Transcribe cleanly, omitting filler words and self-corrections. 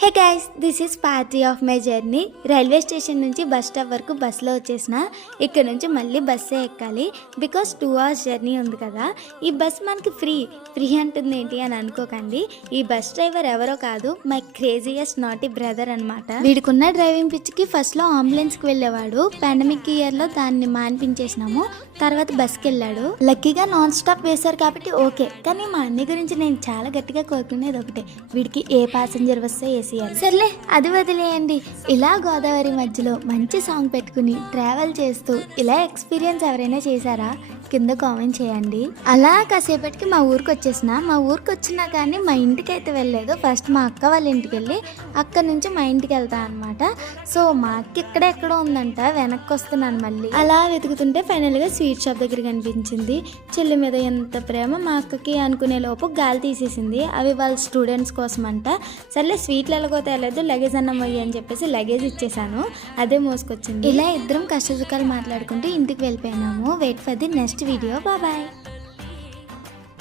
Hey guys, this is party of my journey. Railway station నుంచి bus stop వరకు బస్సులో వచ్చేసిన. ఇక్కడ నుంచి మళ్ళీ బస్సే ఎక్కాలి, బికాస్ 2 hours జర్నీ ఉంది కదా. ఈ బస్ మనకి ఫ్రీ అంటుంది ఏంటి అని అనుకోకండి. ఈ బస్ డ్రైవర్ ఎవరో కాదు, మై క్రేజియస్ట్ నాటీ బ్రదర్ అనమాట. వీడికున్న డ్రైవింగ్ పిచ్చికి ఫస్ట్లో అంబులెన్స్కి వెళ్ళేవాడు. పాండమిక్ ఇయర్లో దాన్ని మాన్పించేసినాము. తర్వాత బస్కి వెళ్ళాడు. లక్కీగా నాన్ స్టాప్ వేశారు కాబట్టి ఓకే. కానీ మా అన్ని గురించి నేను చాలా గట్టిగా కోరుకునేది ఒకటే, వీడికి ఏ ప్యాసింజర్ వస్తే సర్లే అది వదిలేయండి. ఇలా గోదావరి మధ్యలో మంచి సాంగ్ పెట్టుకుని ట్రావెల్ చేస్తూ ఇలా ఎక్స్పీరియన్స్ ఎవరైనా చేశారా? కింద కామెంట్ చేయండి. అలా కాసేపటికి మా ఊరికి వచ్చేసిన. మా ఊరికి వచ్చినా కానీ మా ఇంటికి అయితే వెళ్ళలేదు. ఫస్ట్ మా అక్క వాళ్ళ ఇంటికి వెళ్ళి అక్కడి నుంచి మా ఇంటికి వెళ్తా అనమాట. సో మా అక్క ఎక్కడో ఉందంట, వెనక్కి వస్తున్నాను మళ్ళీ. అలా వెతుకుతుంటే ఫైనల్గా స్వీట్ షాప్ దగ్గర కనిపించింది. చెల్లి మీద ఎంత ప్రేమ మా అక్కకి అనుకునే లోపు గాలి తీసేసింది. అవి వాళ్ళ స్టూడెంట్స్ కోసం అంట. సర్లే స్వీట్లు ఎలాగో తేలేదు, లగేజ్ అన్నం అయ్యి అని చెప్పేసి లగేజ్ ఇచ్చేసాను. అదే మోసుకొచ్చింది. ఇలా ఇద్దరం కష్టసుఖాలు మాట్లాడుకుంటూ ఇంటికి వెళ్ళిపోయినాము. Wait for the next video. Bye.